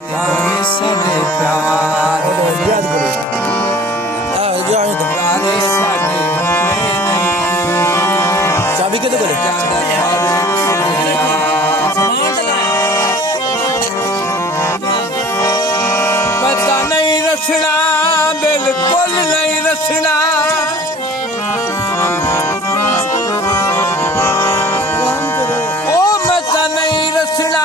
ਸਾਡੇ ਪਿਆਰ ਯਾਦ ਕਰੋ ਜਾਣ ਦੋ ਪਿਆਰੇ ਸਾਡੇ ਚਾਬੀ ਕਿੱਥੇ ਕੋਲੇ ਪਤਾ ਨਹੀਂ ਰਸਣਾ ਬਿਲਕੁਲ ਨਹੀਂ ਰਸਣਾ ਉਹ ਮਤਾ ਨਹੀਂ ਰਸਣਾ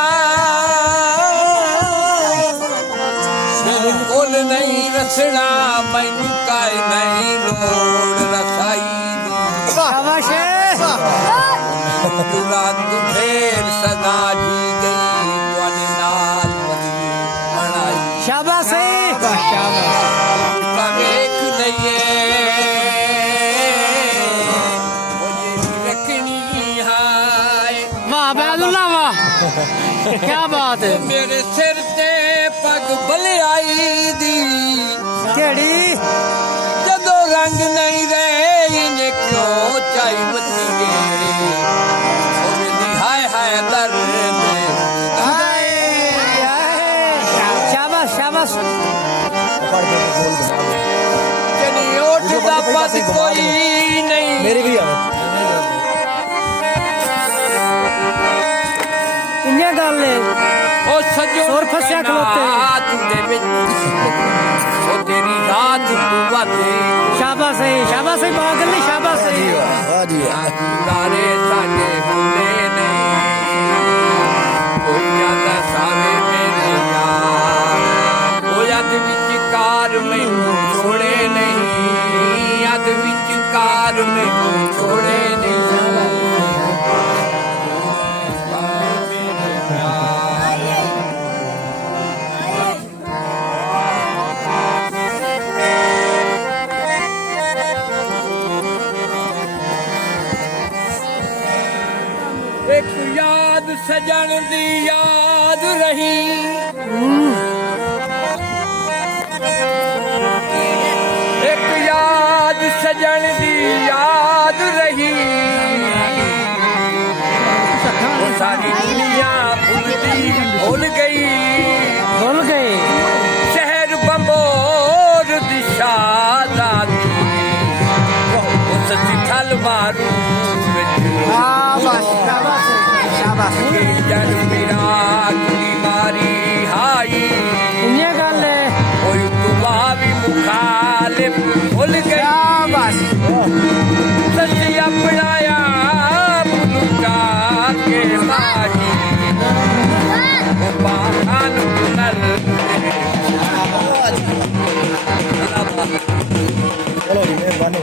ਬਿਲਕੁਲ ਨਹੀਂ ਰਸਣਾ ਮੈਨੂੰ ਕਾਇ ਨਹੀਂ ਲੋੜ ਰਸਾਈ ਦੀ ਸ਼ਾਬਾਸ਼ ਰਾਤ ਫੇਰ ਸਦਾ ਜੀ ਗਈ ਤੁਹਾਡੇ ਨਾਲ ਬੜੀ ਬਣਾਈ ਸ਼ਾਬਾਸ਼ ਤਾਂ ਵੇਖ ਲਈਏ ਉਹ ਜਿਹੜੀ ਰੱਖਣੀ ਹਾਏ ਵਾਹ ਬੈਦੁੱਲਾ ਵਾਹ ਕੀ ਬਾਤ ਹੈ ਮੇਰੇ ਸਿਰ ਤੇ ਪੱਗ ਬਲਿਆਈ ਦੀ ਕਿਹੜੀ ਜਦੋਂ ਰੰਗ ਨਹੀਂ ਰਹੇ ਇਹਨੇ ਕਿਉਂ ਚਾਈ ਮੱਤੀ ਗਏ ਉਹਦੀ ਹਾਏ ਹਾਏ ਦਰਦ ਹਾਏ ਸ਼ਾਬਾਸ਼ ਸ਼ਾਬਾਸ਼ ਜਨੀ ਉੱਠਦਾ ਪਤ ਕੋਈ ਨਹੀਂ ਮੇਰੇ ਵੀ ਆ ਇੰਨੇ ਗੱਲ ਨੇ ਉਹ ਸਜੋ ਸੁਰ ਫਸਿਆ ਖਲੋਤੇ। ਰਾਤ ਦੇ ਵਿੱਚ ਉਹ ਤੇਰੀ ਰਾਤ ਤੂੰ ਵਾਦੇ ਸ਼ਾਬਾਸ਼ ਸ਼ਾਬਾਸ਼ ਬਾਤ ਨਹੀਂ ਸ਼ਾਬਾਸ਼ ਵਾਹ ਜੀ ਨਾਰੇ ਸਾਡੇ ਹੁੰਦੇ ਨੇ ਉਹ ਜਾਂਦਾ ਸਾਵੇ ਮੇਰੇ ਯਾਰ ਉਹ ਯਾਦ ਵਿੱਚ ਕਾਰ ਮੈਨੂੰ ਛੋੜੇ ਨਹੀਂ ਯਾਦ ਵਿੱਚ ਕਾਰ ਮੈਨੂੰ ਛੋੜੇ ਨਹੀਂ ਇੱਕ ਯਾਦ ਸਜਣ ਦੀ ਯਾਦ ਰਹੀ ਇੱਕ ਯਾਦ ਸਜਣ ਦੀ ਯਾਦ ਰਹੀ ਉਹ ਸਾਰੀ ਦੁਨੀਆ ਭੁੱਲ ਗਈ ਭੁੱਲ ਗਏ ਸ਼ਹਿਰ ਬੰਬੋਰ ਦਿਸ਼ਾ ਦਾ ਉਹ ਸੱਚੀ ਥਲ ਮਾਰੂ ਵਿੱਚ ਸ਼ਾਬਾਸ਼ ਸ਼ਾਬਾਸ਼ ਸ਼ਾਬਾਸ਼ ਜਨ ਮੇਰਾ ਕੁੜੀ ਮਾਰੀ ਹਾਈ ਇੰਨੇ ਗੱਲ ਨੇ ਕੋਈ ਤੁਮਾ ਵੀ ਮੁਖਾਲਿਫ ਭੁੱਲ ਗਈ ਸ਼ਾਬਾਸ਼ ਸੱਚੀ ਆਪਣਾਇਆ ਲੁਕਾ ਕੇ ਮਾਰੀ ਉਹ ਬਾਹਨ ਨਰ ਚਲੋ ਜੀ ਮਿਹਰਬਾਨੀ